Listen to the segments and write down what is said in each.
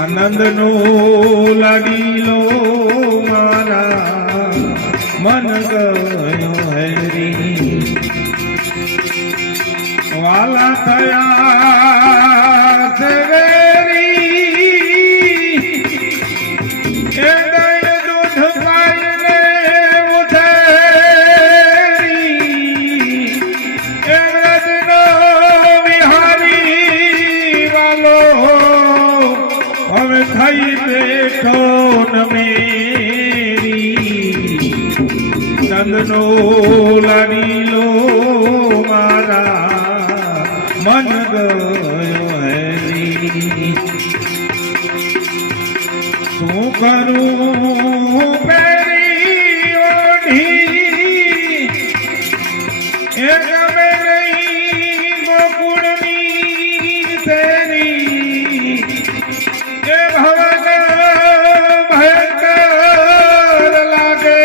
આનંદનો લાડીલો મારા મન ગયો હેરી વાલા થયા સેવેરી એ દય દૂધ પાઈને ઉધેરી એ વ્રજનો વિહારી વાલો હવે થઈ બેઠો ન મેરી નંદનો લાડીલો મારા મન ગયો હેરી શું કરું પેરી ઓઢી એ ગમે નહીં ગોકુળની શેરી એ ભવન ભયંકર લાગે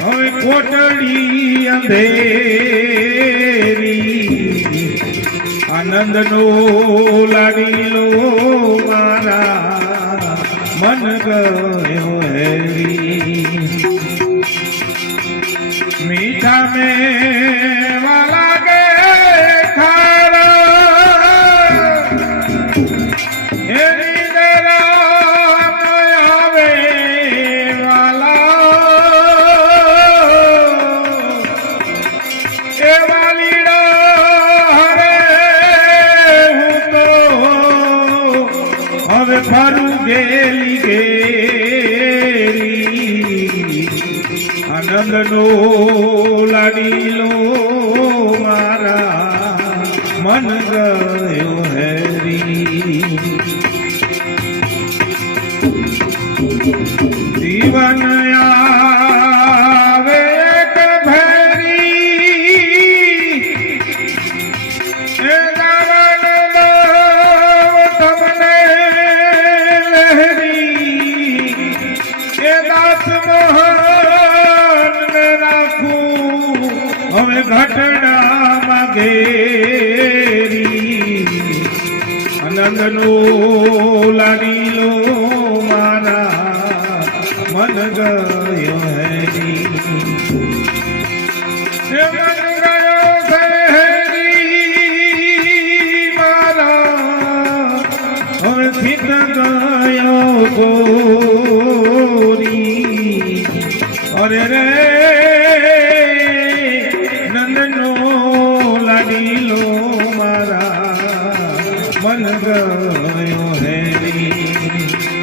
હવે કોટડી અંધેરી આનંદનો લાડીલો મારા મન ગયો હેરી મીઠા મેવા લાગે ફરું ગેલી ગેલી આનંદનો લાડીલો મારા મન ગયો હેરી જીવન આવે એક ભેરી એ ગાવન તમને દાસ મોહન ને રાખું હવે ઘટના ઘેરી આનંદનો લાડીલો મારા મન ગયો હેરી મન ગયો હેરી મારા હવે સ્થિત ગયો અરે રે નંદનો લાડીલો મારા મન ગયો હેરી